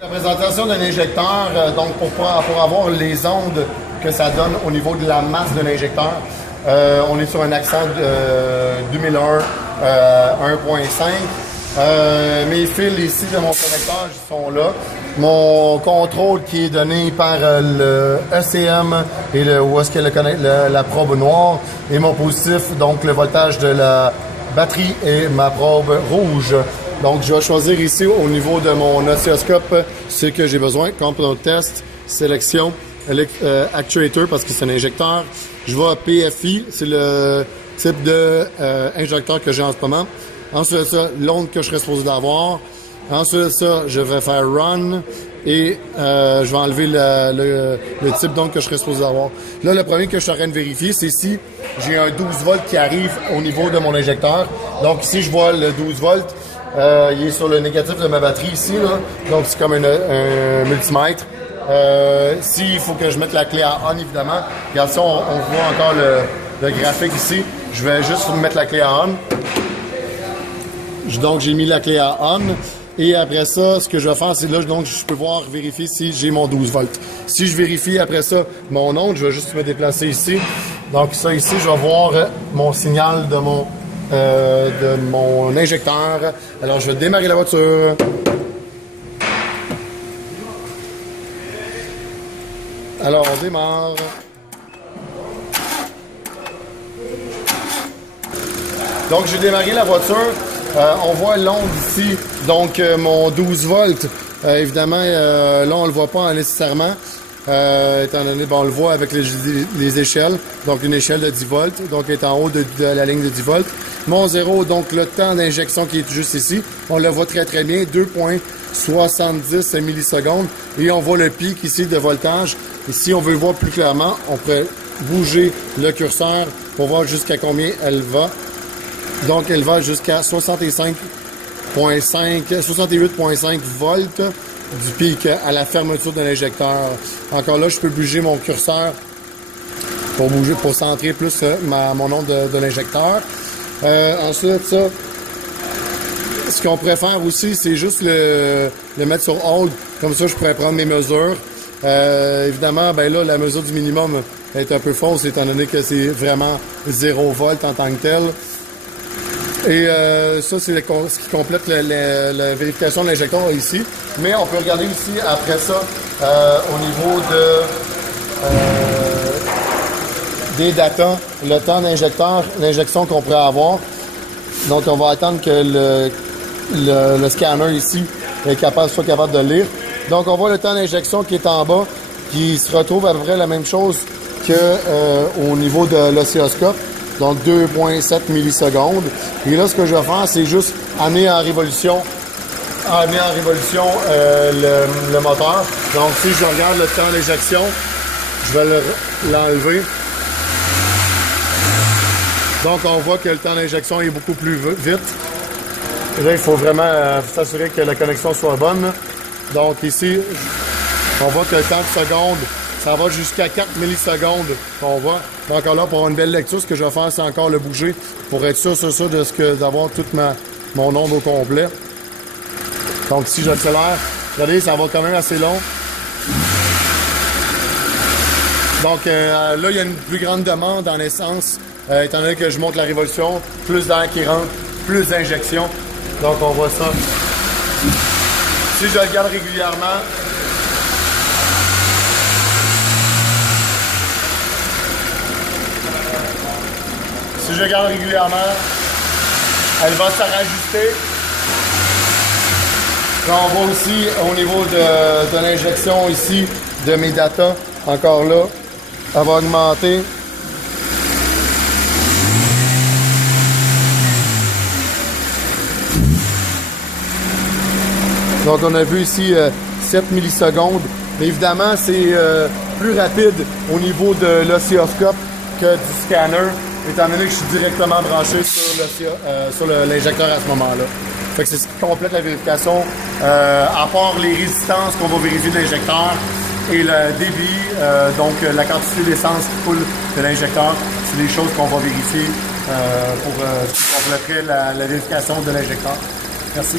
La présentation d'un injecteur, donc pour avoir les ondes que ça donne au niveau de la masse de l'injecteur, on est sur un accent 2001 1.5. Mes fils ici de mon connecteur ils sont là. Mon contrôle qui est donné par le ECM et où est-ce qu'il y a la probe noire et mon positif, donc le voltage de la batterie et ma probe rouge. Donc, je vais choisir ici au niveau de mon oscilloscope ce que j'ai besoin. Component test, sélection, actuator parce que c'est un injecteur. Je vais à PFI, c'est le type de injecteur que j'ai en ce moment. Ensuite de ça, l'onde que je serais supposé d'avoir. Ensuite de ça, je vais faire run et je vais enlever le type d'onde que je serais supposé d'avoir. Là, le premier que je suis en train de vérifier, c'est si j'ai un 12 volts qui arrive au niveau de mon injecteur. Donc ici, je vois le 12 volts. Il est sur le négatif de ma batterie ici, là. Donc c'est comme un multimètre. S'il faut que je mette la clé à on, évidemment. Regarde ça, on voit encore le graphique ici. Je vais juste mettre la clé à on. Donc j'ai mis la clé à on. Et après ça, ce que je vais faire, c'est là, donc je peux vérifier si j'ai mon 12 volts. Si je vérifie après ça mon onde, je vais juste me déplacer ici. Donc ça ici, je vais voir mon signal de mon injecteur. Alors, je vais démarrer la voiture. Alors, on démarre. Donc, j'ai démarré la voiture. On voit l'onde ici. Donc, mon 12 volts. Évidemment, là, on ne le voit pas nécessairement. Étant donné, on le voit avec les échelles. Donc, une échelle de 10 volts. Donc, est en haut de la ligne de 10 volts. Mon 0, donc le temps d'injection qui est juste ici. On le voit très très bien, 2.70 millisecondes. Et on voit le pic ici de voltage. Et si on veut le voir plus clairement, on peut bouger le curseur pour voir jusqu'à combien elle va. Donc, elle va jusqu'à 68.5 volts du pic à la fermeture de l'injecteur. Encore là, je peux bouger mon curseur pour centrer plus mon onde de l'injecteur. Ensuite, ça, ce qu'on pourrait faire aussi, c'est juste le mettre sur hold. Comme ça, je pourrais prendre mes mesures. Évidemment, ben là, la mesure du minimum est un peu fausse, étant donné que c'est vraiment 0 volt en tant que tel. Et ça, c'est ce qui complète la vérification de l'injecteur ici. Mais on peut regarder ici, après ça, au niveau des data, le temps d'injection qu'on pourrait avoir. Donc, on va attendre que le scanner ici soit capable de lire. Donc, on voit le temps d'injection qui est en bas, qui se retrouve à peu près la même chose qu'au niveau de l'oscilloscope. Donc, 2.7 millisecondes. Et là, ce que je vais faire, c'est juste amener en révolution le moteur. Donc, si je regarde le temps d'injection, je vais l'enlever. Donc, on voit que le temps d'injection est beaucoup plus vite. Et là, il faut vraiment s'assurer que la connexion soit bonne. Donc, ici, on voit que le temps de seconde, ça va jusqu'à 4 millisecondes qu'on voit. Donc, encore là, pour avoir une belle lecture, ce que je vais faire, c'est encore le bouger pour être sûr d'avoir toute mon onde au complet. Donc, si j'accélère, regardez, ça va quand même assez long. Donc, là, il y a une plus grande demande en essence. Étant donné que je monte la révolution, plus d'air qui rentre, plus d'injection. Donc, on voit ça. Si je le regarde régulièrement, elle va se rajuster. On voit aussi au niveau de l'injection ici, de mes data, encore là, elle va augmenter. Donc, on a vu ici 7 millisecondes. Mais évidemment, c'est plus rapide au niveau de l'oscilloscope que du scanner, étant donné que je suis directement branché sur l'injecteur à ce moment-là. Fait que c'est ce qui complète la vérification, à part les résistances qu'on va vérifier de l'injecteur et le débit, donc la quantité d'essence qui coule de l'injecteur. C'est des choses qu'on va vérifier pour compléter la vérification de l'injecteur. Merci.